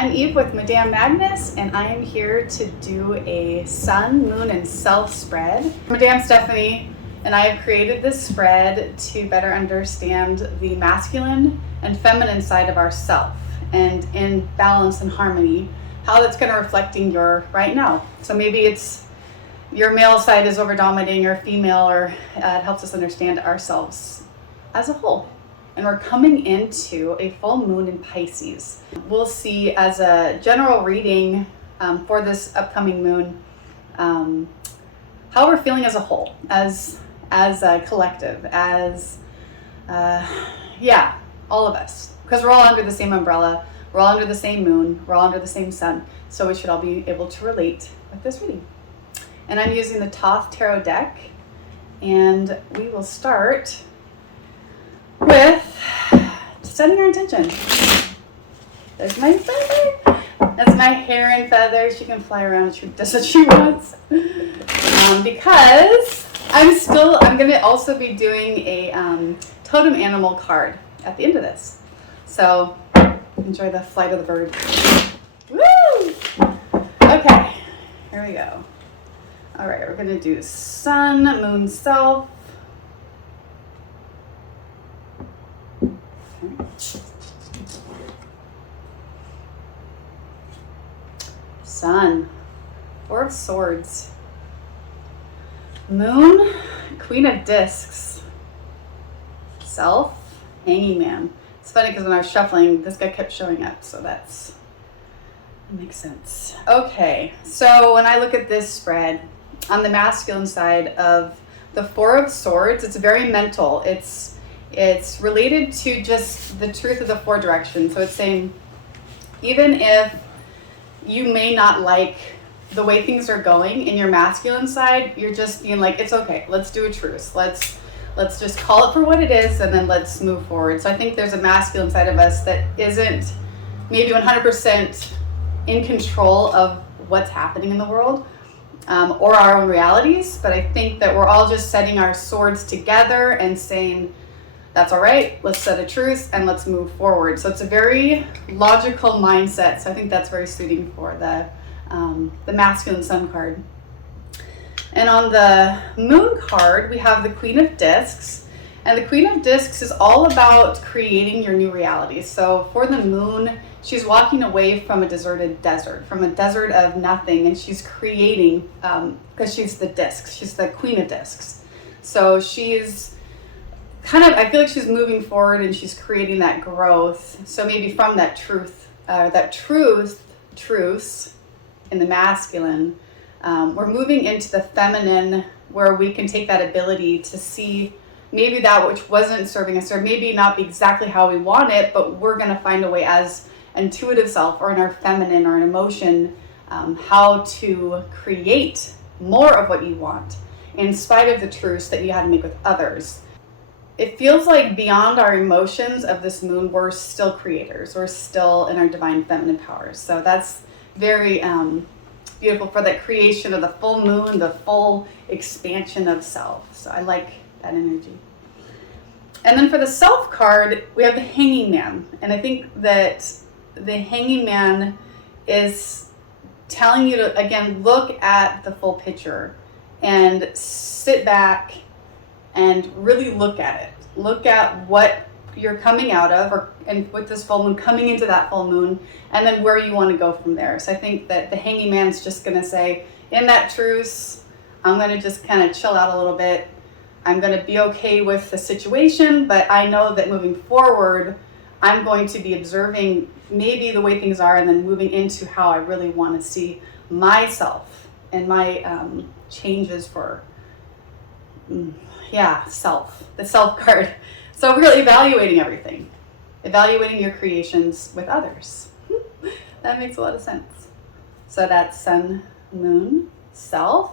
I'm Eve with Madame Magnus, and I am here to do a sun, moon, and self spread. Madame Stephanie and I have created this spread to better understand the masculine and feminine side of ourself, and in balance and harmony, how that's going to reflecting your right now. So maybe it's your male side is over dominating your female, or it helps us understand ourselves as a whole. And we're coming into a full moon in Pisces. We'll see as a general reading for this upcoming moon how we're feeling as a whole, as a collective, as all of us, because we're all under the same umbrella, we're all under the same moon, we're all under the same sun, so we should all be able to relate with this reading. And I'm using the Thoth Tarot deck, and we will start with setting our intention. There's my feather. That's my hair and feathers. She can fly around. She does what she wants. Because I'm going to also be doing a totem animal card at the end of this. So enjoy the flight of the bird. Woo! Okay, here we go. All right, we're going to do sun, moon, self. Sun, Four of Swords. Moon, Queen of Discs. Self, Hanging Man. It's funny because when I was shuffling, this guy kept showing up, so that makes sense. Okay, so when I look at this spread, on the masculine side of the Four of Swords, it's very mental. It's related to just the truth of the four directions. So it's saying, even if you may not like the way things are going in your masculine side, you're just being like, it's okay, let's do a truce. Let's just call it for what it is, and then let's move forward. So I think there's a masculine side of us that isn't maybe 100% in control of what's happening in the world, or our own realities. But I think that we're all just setting our swords together and saying, that's all right, let's set a truce and let's move forward. So it's a very logical mindset. So I think that's very suiting for the masculine sun card. And on the moon card, we have the Queen of Discs. And the Queen of Discs is all about creating your new reality. So for the moon, she's walking away from a deserted desert, from a desert of nothing, and she's creating, because she's the discs, she's the Queen of Discs. So she's I feel like she's moving forward and she's creating that growth. So maybe from that truce in the masculine, we're moving into the feminine, where we can take that ability to see maybe that which wasn't serving us, or maybe not be exactly how we want it, but we're going to find a way as intuitive self, or in our feminine or an emotion, how to create more of what you want in spite of the truce that you had to make with others. It feels like beyond our emotions of this moon, we're still creators. We're still in our divine feminine powers. So that's very beautiful for that creation of the full moon, the full expansion of self. So I like that energy. And then for the self card, we have the Hanging Man. And I think that the Hanging Man is telling you to, again, look at the full picture and sit back and really look at it. Look at what you're coming out of, and with this full moon, coming into that full moon, and then where you want to go from there. So I think that the Hanging Man's just going to say, in that truce, I'm going to just kind of chill out a little bit. I'm going to be okay with the situation, but I know that moving forward, I'm going to be observing maybe the way things are, and then moving into how I really want to see myself and my changes for the self card. So really evaluating everything, evaluating your creations with others. That makes a lot of sense. So that's sun, moon, self.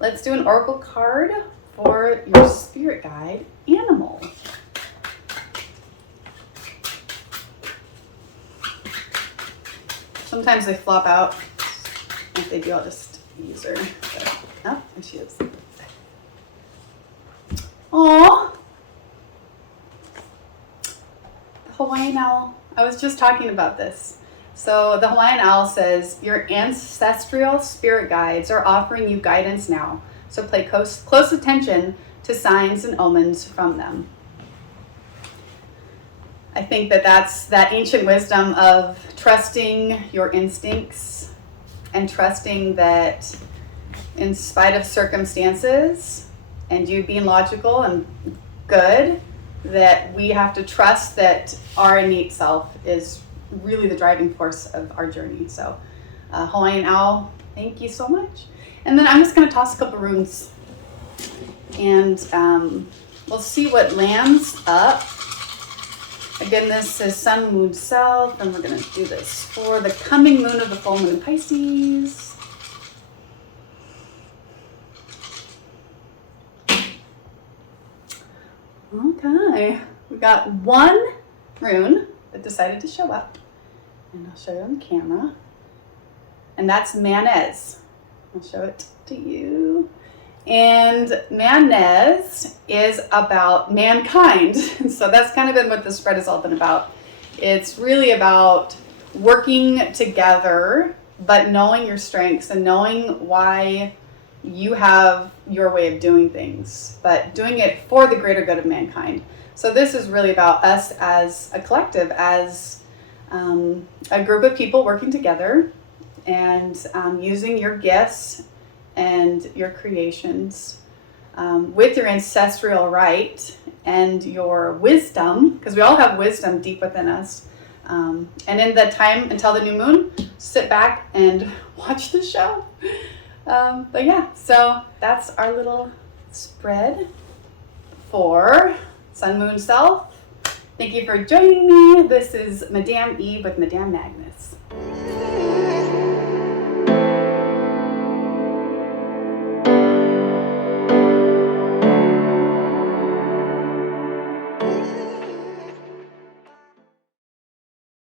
Let's do an oracle card for your spirit guide, animal. Sometimes they flop out. If they do, I'll just use her. So, oh, there she is. Aww. The Hawaiian owl. I was just talking about this. So the Hawaiian owl says, your ancestral spirit guides are offering you guidance now. So pay close attention to signs and omens from them. I think that that's that ancient wisdom of trusting your instincts and trusting that in spite of circumstances and you being logical and good, that we have to trust that our innate self is really the driving force of our journey. So Hawaiian owl, thank you so much. And then I'm just going to toss a couple runes and we'll see what lands up. Again, this is sun, moon, self, and we're going to do this for the coming moon of the full moon in Pisces. Okay, we got one rune that decided to show up, and I'll show you on camera, and that's Magnus. I'll show it to you. And Magnus is about mankind. So that's kind of been what the spread has all been about. It's really about working together, but knowing your strengths and knowing why you have your way of doing things, but doing it for the greater good of mankind. So this is really about us as a collective, as a group of people working together and using your gifts and your creations with your ancestral right and your wisdom, because we all have wisdom deep within us. And in the time until the new moon, sit back and watch the show. But yeah, so that's our little spread for Sun, Moon, Self. Thank you for joining me. This is Madame Eve with Madame Magnus.